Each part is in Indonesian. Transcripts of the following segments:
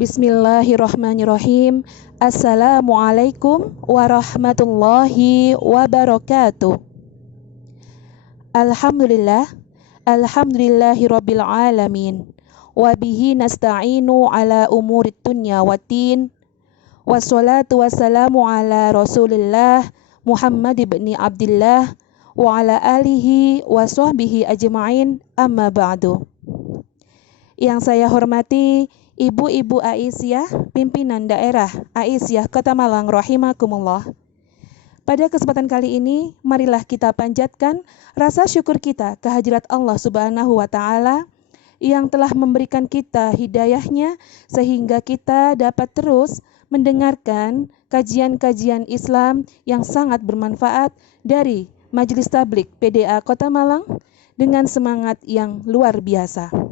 Bismillahirrahmanirrahim. Assalamualaikum warahmatullahi wabarakatuh. Alhamdulillahi rabbil alamin. Wabihi nasta'inu ala umurid dunya waddin. Wassalatu wassalamu ala Rasulillah Muhammad ibn Abdillah wa ala alihi wa sahbihi ajma'in, amma ba'du. Yang saya hormati Ibu-Ibu Aisyah, pimpinan daerah Aisyah Kota Malang rahimakumullah. Pada kesempatan kali ini, marilah kita panjatkan rasa syukur kita kehadirat Allah Subhanahu wa taala yang telah memberikan kita hidayahnya sehingga kita dapat terus mendengarkan kajian-kajian Islam yang sangat bermanfaat dari Majelis Tabligh PDA Kota Malang dengan semangat yang luar biasa.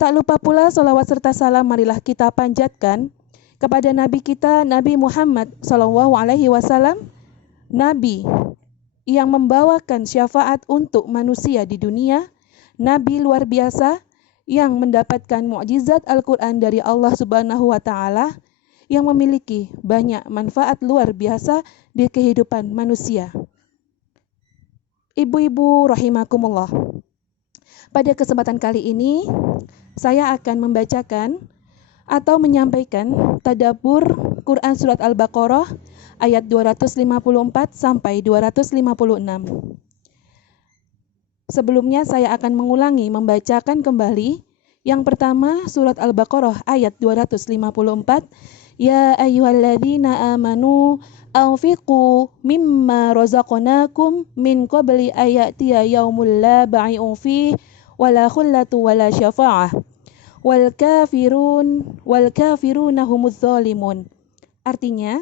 Tak lupa pula salawat serta salam marilah kita panjatkan kepada Nabi kita, Nabi Muhammad SAW, Nabi yang membawakan syafaat untuk manusia di dunia, Nabi luar biasa yang mendapatkan mukjizat Al-Quran dari Allah Subhanahu wa taala yang memiliki banyak manfaat luar biasa di kehidupan manusia. Ibu-ibu rahimakumullah. Pada kesempatan kali ini saya akan membacakan atau menyampaikan tadabbur Quran Surat Al-Baqarah ayat 254 sampai 256. Sebelumnya saya akan mengulangi membacakan kembali. Yang pertama Surat Al-Baqarah ayat 254. Ya ayyuhalladzina amanu anfiqu mimma razaqnakum min qabli ayatiya yaumul la bai'un fihi wala khullatu wala syafa'ah wal kafiruna humuz zalimun. Artinya,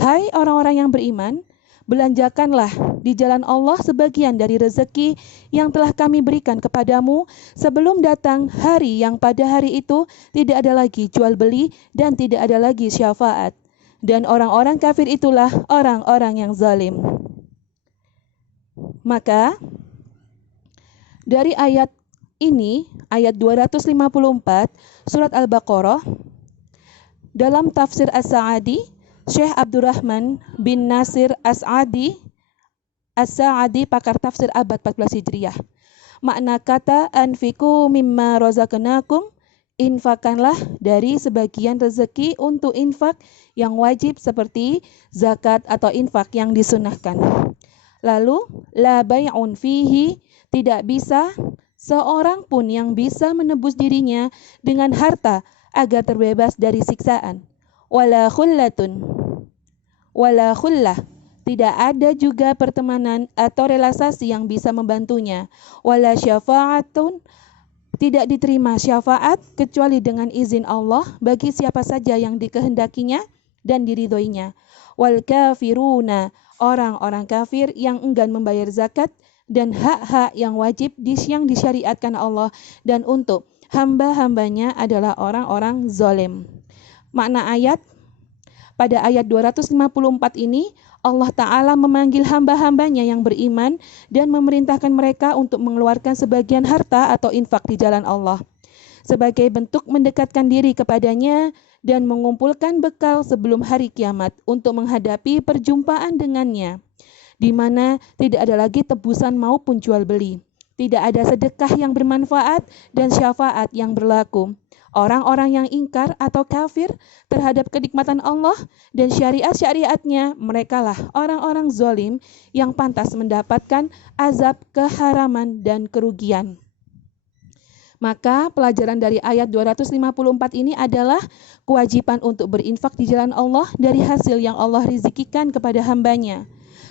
hai orang-orang yang beriman, belanjakanlah di jalan Allah sebagian dari rezeki yang telah kami berikan kepadamu sebelum datang hari yang pada hari itu tidak ada lagi jual beli dan tidak ada lagi syafaat, dan orang-orang kafir itulah orang-orang yang zalim. Maka dari ayat ini, ayat 254 Surat Al-Baqarah, dalam tafsir As-Sa'adi, Syekh Abdurrahman bin Nasir As-Sa'adi, pakar tafsir abad 14 Hijriah. Makna kata anfiku mimma razaqnakum, infakkanlah dari sebagian rezeki untuk infak yang wajib seperti zakat atau infak yang disunahkan. Lalu, la bai'un fihi, tidak bisa seorang pun yang bisa menebus dirinya dengan harta agar terbebas dari siksaan. Wala khullah, tidak ada juga pertemanan atau relasi yang bisa membantunya. Wala syafa'atun, tidak diterima syafaat kecuali dengan izin Allah bagi siapa saja yang dikehendakinya dan diridhoinya. Wal kafiruna, orang-orang kafir yang enggan membayar zakat dan hak-hak yang wajib yang disyariatkan Allah, dan untuk hamba-hambanya adalah orang-orang zalim. Makna ayat, pada ayat 254 ini Allah Ta'ala memanggil hamba-hambanya yang beriman dan memerintahkan mereka untuk mengeluarkan sebagian harta atau infak di jalan Allah sebagai bentuk mendekatkan diri kepadanya dan mengumpulkan bekal sebelum hari kiamat untuk menghadapi perjumpaan dengannya, di mana tidak ada lagi tebusan maupun jual beli, tidak ada sedekah yang bermanfaat dan syafaat yang berlaku. Orang-orang yang ingkar atau kafir terhadap kenikmatan Allah dan syariat-syariatnya, merekalah orang-orang zalim yang pantas mendapatkan azab, keharaman, dan kerugian. Maka pelajaran dari ayat 254 ini adalah kewajiban untuk berinfak di jalan Allah dari hasil yang Allah rezekikan kepada hambanya.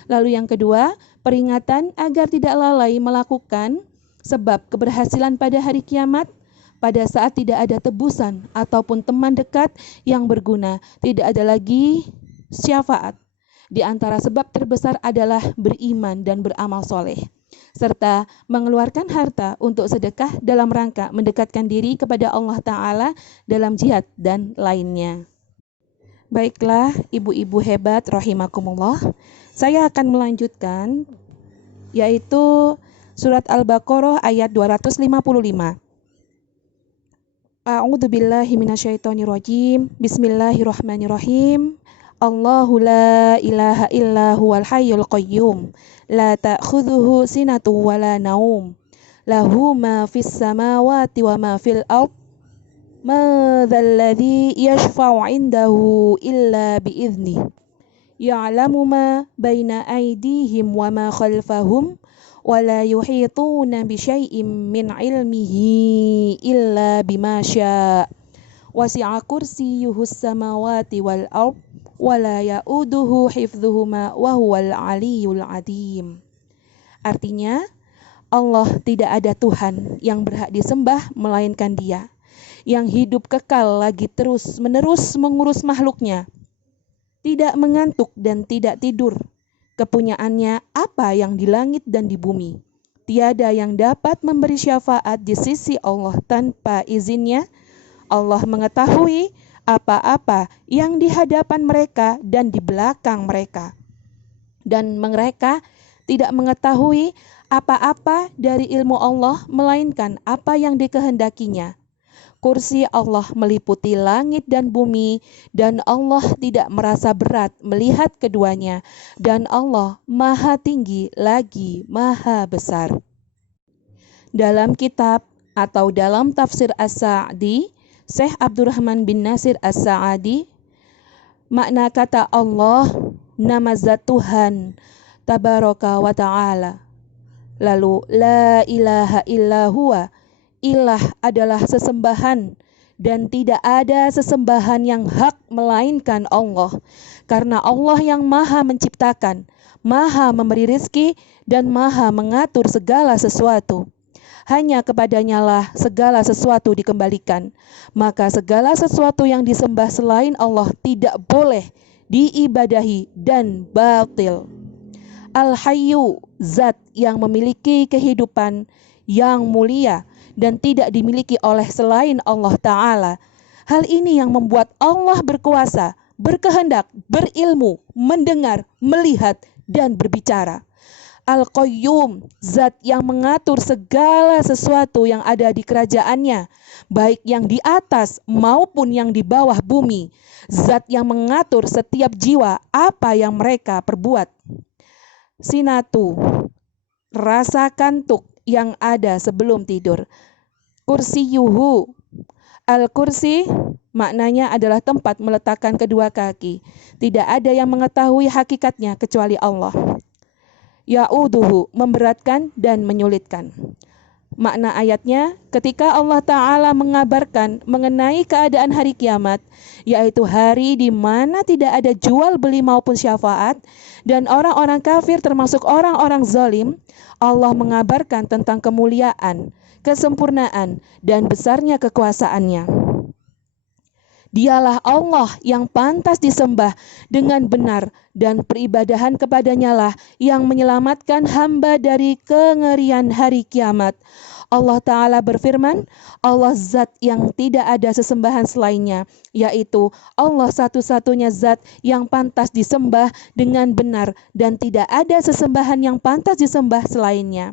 Lalu yang kedua, peringatan agar tidak lalai melakukan sebab keberhasilan pada hari kiamat pada saat tidak ada tebusan ataupun teman dekat yang berguna, tidak ada lagi syafaat. Di antara sebab terbesar adalah beriman dan beramal soleh, serta mengeluarkan harta untuk sedekah dalam rangka mendekatkan diri kepada Allah Ta'ala dalam jihad dan lainnya. Baiklah, ibu-ibu hebat rahimakumullah, saya akan melanjutkan, yaitu Surat Al-Baqarah ayat 255. A'udzu billahi minasyaitonir rajim. Bismillahirrahmanirrahim. Allahu la ilaha illa huwal hayyul qayyum. La ta'khudhuhu sinatun wa la naum. Lahu ma fis samawati wa ma fil ard. Ma dzal ladzi yashfa'u 'indahu illa bi'idznih. Ya'lamu ma baina aydihim wa ma khalfahum. ولا يحيطون بشيء من علمه إلا بما شاء وسع كرسيه السماوات والأرض ولا يؤوده حفظهما وهو العلي العظيم. Artinya, Allah tidak ada Tuhan yang berhak disembah melainkan Dia, yang hidup kekal lagi terus-menerus mengurus makhluknya, tidak mengantuk dan tidak tidur. Kepunyaannya apa yang di langit dan di bumi. Tiada yang dapat memberi syafaat di sisi Allah tanpa izinnya. Allah mengetahui apa-apa yang di hadapan mereka dan di belakang mereka. Dan mereka tidak mengetahui apa-apa dari ilmu Allah melainkan apa yang dikehendakinya. Kursi Allah meliputi langit dan bumi, dan Allah tidak merasa berat melihat keduanya, dan Allah maha tinggi lagi maha besar. Dalam kitab atau dalam tafsir As-Sa'di, Syekh Abdurrahman bin Nasir As-Sa'di, makna kata Allah, nama zat Tuhan, Tabaraka wa Ta'ala. Lalu, la ilaha illa huwa, ilah adalah sesembahan dan tidak ada sesembahan yang hak melainkan Allah. Karena Allah yang maha menciptakan, maha memberi rizki dan maha mengatur segala sesuatu. Hanya kepadanya lah segala sesuatu dikembalikan. Maka segala sesuatu yang disembah selain Allah tidak boleh diibadahi dan batil. Al-Hayyu, zat yang memiliki kehidupan yang mulia dan tidak dimiliki oleh selain Allah Ta'ala. Hal ini yang membuat Allah berkuasa, berkehendak, berilmu, mendengar, melihat, dan berbicara. Al-Qayyum, zat yang mengatur segala sesuatu yang ada di kerajaannya, baik yang di atas maupun yang di bawah bumi. Zat yang mengatur setiap jiwa apa yang mereka perbuat. Sinatu, rasa kantuk yang ada sebelum tidur. Kursiyuhu, al-kursi maknanya adalah tempat meletakkan kedua kaki. Tidak ada yang mengetahui hakikatnya kecuali Allah. Ya'uduhu, memberatkan dan menyulitkan. Makna ayatnya, ketika Allah Ta'ala mengabarkan mengenai keadaan hari kiamat, yaitu hari di mana tidak ada jual beli maupun syafaat, dan orang-orang kafir termasuk orang-orang zalim, Allah mengabarkan tentang kemuliaan, kesempurnaan, dan besarnya kekuasaannya. Dialah Allah yang pantas disembah dengan benar, dan peribadahan kepadanya lah yang menyelamatkan hamba dari kengerian hari kiamat. Allah Ta'ala berfirman, Allah zat yang tidak ada sesembahan selainnya, yaitu Allah satu-satunya zat yang pantas disembah dengan benar dan tidak ada sesembahan yang pantas disembah selainnya.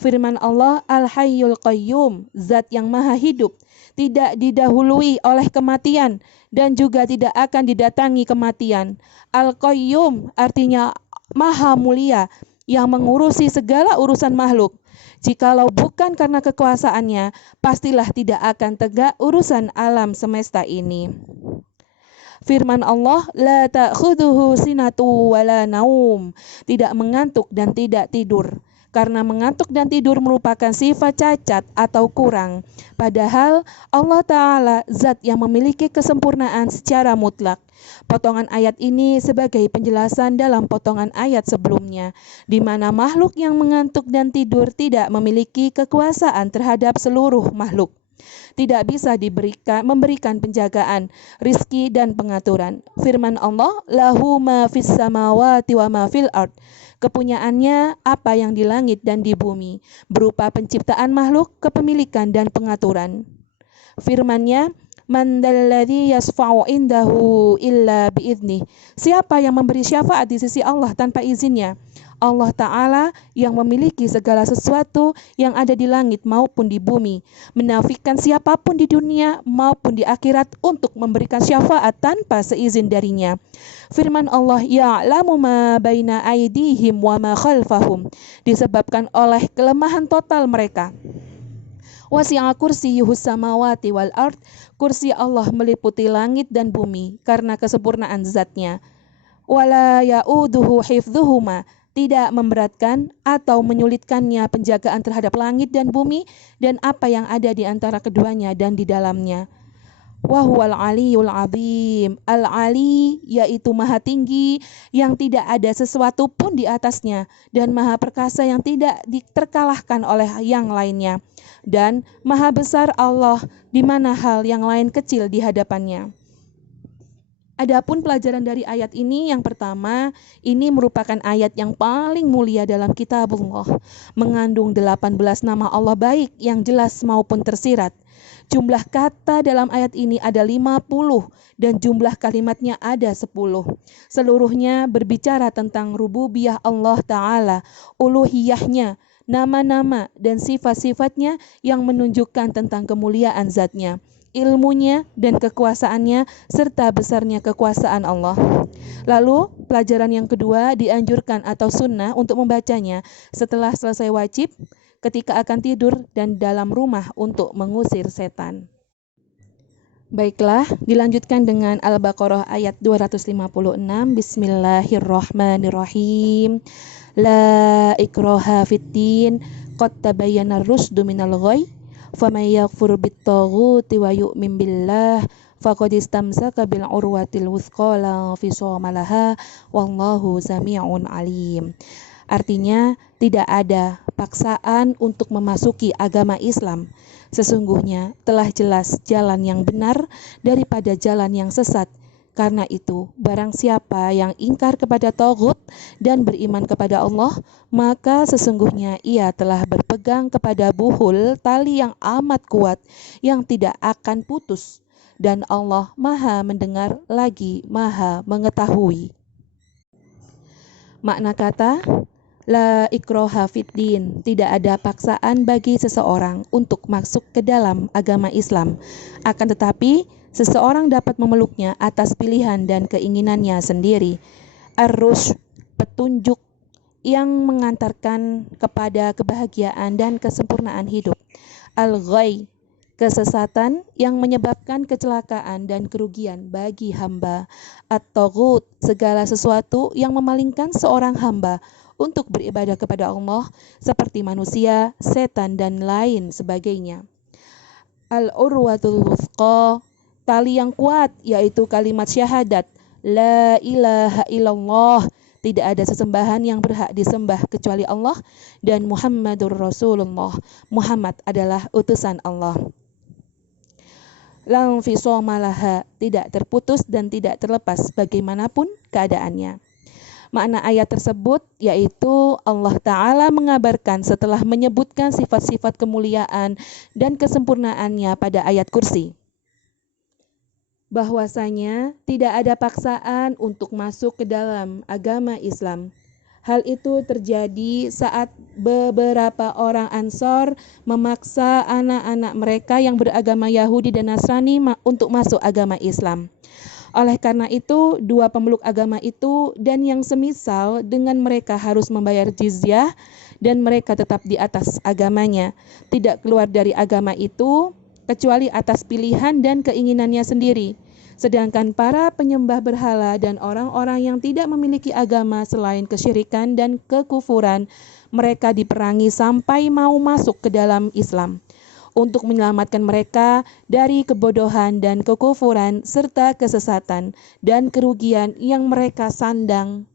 Firman Allah, Al-Hayyul Qayyum, zat yang maha hidup, tidak didahului oleh kematian dan juga tidak akan didatangi kematian. Al-Qayyum artinya maha mulia yang mengurusi segala urusan makhluk. Jikalau bukan karena kekuasaannya, pastilah tidak akan tegak urusan alam semesta ini. Firman Allah, la ta'khudhuhu sinatu wa la naum, tidak mengantuk dan tidak tidur. Karena mengantuk dan tidur merupakan sifat cacat atau kurang. Padahal Allah Ta'ala zat yang memiliki kesempurnaan secara mutlak. Potongan ayat ini sebagai penjelasan dalam potongan ayat sebelumnya, di mana makhluk yang mengantuk dan tidur tidak memiliki kekuasaan terhadap seluruh makhluk. Tidak bisa memberikan penjagaan, rizki dan pengaturan. Firman Allah, lahu ma fis samawati wa ma fil ard. Kepunyaannya apa yang di langit dan di bumi, berupa penciptaan makhluk, kepemilikan dan pengaturan. Firman-Nya, man dalladzi yasfa'u indahu illa bi'idznih. Siapa yang memberi syafaat di sisi Allah tanpa izinnya? Allah Ta'ala yang memiliki segala sesuatu yang ada di langit maupun di bumi, menafikan siapapun di dunia maupun di akhirat untuk memberikan syafaat tanpa seizin darinya. Firman Allah, ya'lamu ma baina aydihim wa ma khalfahum, disebabkan oleh kelemahan total mereka. Wasi'a kursiyuhus samawati wal ard, kursi Allah meliputi langit dan bumi karena kesempurnaan zatnya. Wala ya'uduhu hifdhuhuma, tidak memberatkan atau menyulitkannya penjagaan terhadap langit dan bumi dan apa yang ada di antara keduanya dan di dalamnya. Wa huwal aliyul azim, al-ali yaitu maha tinggi yang tidak ada sesuatu pun di atasnya, dan maha perkasa yang tidak terkalahkan oleh yang lainnya, dan maha besar Allah di mana hal yang lain kecil di hadapannya. Adapun pelajaran dari ayat ini, yang pertama, ini merupakan ayat yang paling mulia dalam kitabullah, mengandung 18 nama Allah baik yang jelas maupun tersirat. Jumlah kata dalam ayat ini ada 50 dan jumlah kalimatnya ada 10. Seluruhnya berbicara tentang rububiyah Allah Ta'ala, uluhiyahnya, nama-nama dan sifat-sifatnya yang menunjukkan tentang kemuliaan zatnya, ilmunya dan kekuasaannya, serta besarnya kekuasaan Allah. Lalu, pelajaran yang kedua, dianjurkan atau sunnah untuk membacanya setelah selesai wajib, ketika akan tidur, dan dalam rumah untuk mengusir setan. Baiklah, dilanjutkan dengan Al-Baqarah ayat 256. Bismillahirrahmanirrahim. La ikraha fiddin, qad tabayyana ar-rusydu minal ghayy, faman yakfur bit-taghuti wa yu'min billah faqad istamsaka bil urwatil wuthqa la fisama laha wallahu sami'un alim. Artinya, tidak ada paksaan untuk memasuki agama Islam. Sesungguhnya telah jelas jalan yang benar daripada jalan yang sesat. Karena itu, barang siapa yang ingkar kepada taghut dan beriman kepada Allah, maka sesungguhnya ia telah berpegang kepada buhul tali yang amat kuat yang tidak akan putus. Dan Allah Maha mendengar lagi Maha mengetahui. Makna kata la ikraha fiddin, tidak ada paksaan bagi seseorang untuk masuk ke dalam agama Islam. Akan tetapi, seseorang dapat memeluknya atas pilihan dan keinginannya sendiri. Ar-rusyd, petunjuk yang mengantarkan kepada kebahagiaan dan kesempurnaan hidup. Al-ghayy, kesesatan yang menyebabkan kecelakaan dan kerugian bagi hamba. At-taghut, segala sesuatu yang memalingkan seorang hamba untuk beribadah kepada Allah seperti manusia, setan, dan lain sebagainya. Al-urwatul wuthqa, tali yang kuat, yaitu kalimat syahadat la ilaha illallah, tidak ada sesembahan yang berhak disembah kecuali Allah, dan Muhammadur Rasulullah, Muhammad adalah utusan Allah. La fisama laha, tidak terputus dan tidak terlepas bagaimanapun keadaannya. Makna ayat tersebut yaitu Allah Ta'ala mengabarkan setelah menyebutkan sifat-sifat kemuliaan dan kesempurnaannya pada ayat kursi, bahwasanya tidak ada paksaan untuk masuk ke dalam agama Islam. Hal itu terjadi saat beberapa orang Ansor memaksa anak-anak mereka yang beragama Yahudi dan Nasrani untuk masuk agama Islam. Oleh karena itu, dua pemeluk agama itu dan yang semisal dengan mereka harus membayar jizyah dan mereka tetap di atas agamanya, tidak keluar dari agama itu kecuali atas pilihan dan keinginannya sendiri. Sedangkan para penyembah berhala dan orang-orang yang tidak memiliki agama selain kesyirikan dan kekufuran, mereka diperangi sampai mau masuk ke dalam Islam, untuk menyelamatkan mereka dari kebodohan dan kekufuran serta kesesatan dan kerugian yang mereka sandang.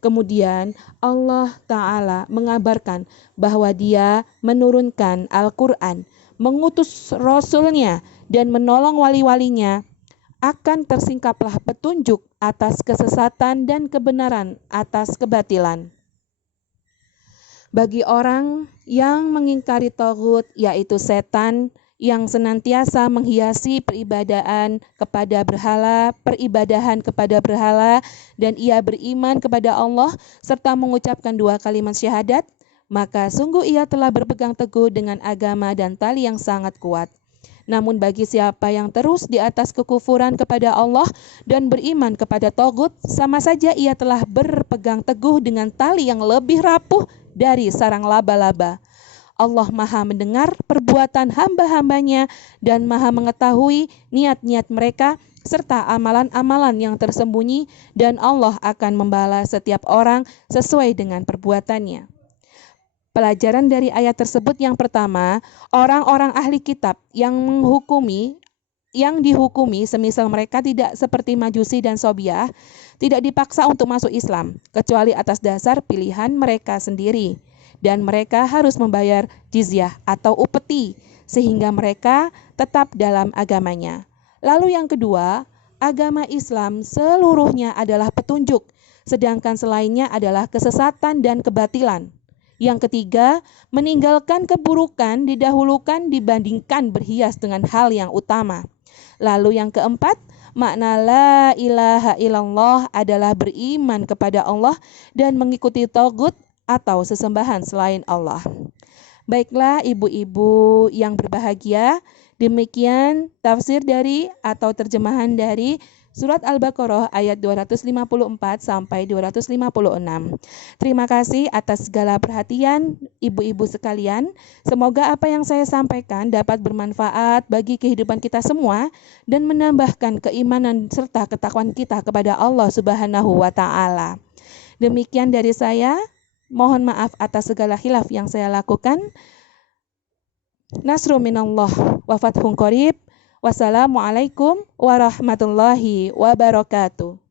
Kemudian Allah Ta'ala mengabarkan bahwa Dia menurunkan Al-Quran, mengutus Rasul-Nya dan menolong wali-walinya, akan tersingkaplah petunjuk atas kesesatan dan kebenaran atas kebatilan. Bagi orang yang mengingkari taghut, yaitu setan, yang senantiasa menghiasi peribadahan kepada berhala, dan ia beriman kepada Allah serta mengucapkan 2 kalimat syahadat, maka sungguh ia telah berpegang teguh dengan agama dan tali yang sangat kuat. Namun bagi siapa yang terus di atas kekufuran kepada Allah dan beriman kepada Tagut, sama saja ia telah berpegang teguh dengan tali yang lebih rapuh dari sarang laba-laba. Allah Maha mendengar perbuatan hamba-hambanya dan Maha mengetahui niat-niat mereka serta amalan-amalan yang tersembunyi, dan Allah akan membalas setiap orang sesuai dengan perbuatannya. Pelajaran dari ayat tersebut yang pertama, orang-orang ahli kitab yang dihukumi semisal mereka tidak seperti Majusi dan Sobiah, tidak dipaksa untuk masuk Islam, kecuali atas dasar pilihan mereka sendiri. Dan mereka harus membayar jizyah atau upeti, sehingga mereka tetap dalam agamanya. Lalu yang kedua, agama Islam seluruhnya adalah petunjuk, sedangkan selainnya adalah kesesatan dan kebatilan. Yang ketiga, meninggalkan keburukan didahulukan dibandingkan berhias dengan hal yang utama. Lalu yang keempat, makna la ilaha illallah adalah beriman kepada Allah dan mengikuti tagut atau sesembahan selain Allah. Baiklah ibu-ibu yang berbahagia, demikian tafsir dari atau terjemahan dari Surat Al-Baqarah ayat 254 sampai 256. Terima kasih atas segala perhatian ibu-ibu sekalian. Semoga apa yang saya sampaikan dapat bermanfaat bagi kehidupan kita semua dan menambahkan keimanan serta ketakwaan kita kepada Allah Subhanahu wa taala. Demikian dari saya. Mohon maaf atas segala khilaf yang saya lakukan. Nasrun minallah wa fathun qarib. Wassalamualaikum warahmatullahi wabarakatuh.